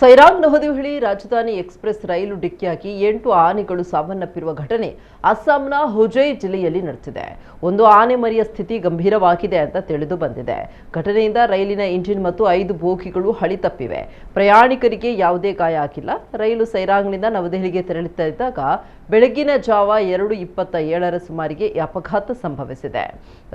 ಸೈರಾಂಗ್ ನವದೆಹಲಿ ರಾಜಧಾನಿ ಎಕ್ಸ್‌ಪ್ರೆಸ್ ರೈಲು ಡಿಕ್ಕಿಯಾಗಿ 8 ಆನೆಗಳು ಸಾವನ್ನಪ್ಪಿರುವ ಘಟನೆ ಅಸ್ಸಾಂನ ಹುಜೈ ಜಿಲ್ಲೆಯಲ್ಲಿ ನಡೆದಿದೆ. ಒಂದು ಆನೆ ಮರಿಯ ಸ್ಥಿತಿ ಗಂಭೀರವಾಗಿದೆ ಅಂತ ತಿಳಿದು ಬಂದಿದೆ. ಘಟನೆಯಿಂದ ರೈಲಿನ ಇಂಜಿನ್ ಮತ್ತು 5 ಬೋಗಿಗಳು ಹಳಿ ತಪ್ಪಿವೆ. ಪ್ರಯಾಣಿಕರಿಗೆ ಯಾವುದೇ ಗಾಯ ಆಗಿಲ್ಲ. ರೈಲು ಸೈರಾಂಗ್ನಿಂದ ನವದೆಹಲಿಗೆ ತೆರಳುತ್ತಾ ಇದ್ದಾಗ ಬೆಳಗಿನ ಜಾವ 2:27ರ ಸುಮಾರಿಗೆ ಈ ಅಪಘಾತ ಸಂಭವಿಸಿದೆ.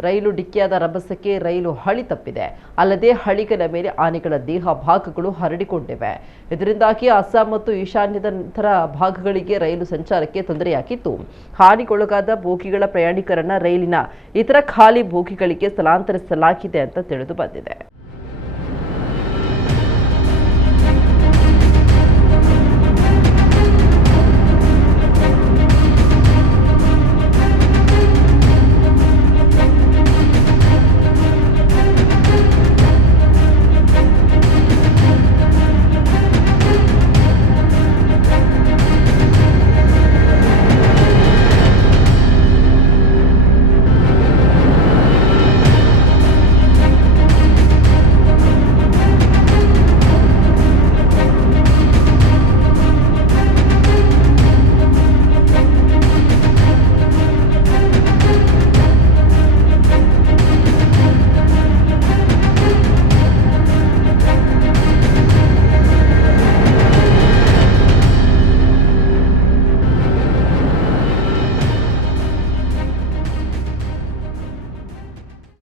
ರೈಲು ಡಿಕ್ಕಿಯಾದ ರಭಸಕ್ಕೆ ರೈಲು ಹಳಿ ತಪ್ಪಿದೆ. ಅಲ್ಲದೆ ಹಳಿಗಳ ಮೇಲೆ ಆನೆಗಳ ದೇಹ ಭಾಗಗಳು ಹರಡಿಕೊಂಡಿವೆ. ಇದರಿಂದಾಗಿ ಅಸ್ಸಾಂ ಮತ್ತು ಈಶಾನ್ಯದ ಇತರ ಭಾಗಗಳಿಗೆ ರೈಲು ಸಂಚಾರಕ್ಕೆ ತೊಂದರೆಯಾಗಿತ್ತು. ಹಾನಿಗೊಳಗಾದ ಬೋಗಿಗಳ ಪ್ರಯಾಣಿಕರನ್ನ ರೈಲಿನ ಇತರ ಖಾಲಿ ಬೋಗಿಗಳಿಗೆ ಸ್ಥಳಾಂತರಿಸಲಾಗಿದೆ ಅಂತ ತಿಳಿದು ಬಂದಿದೆ.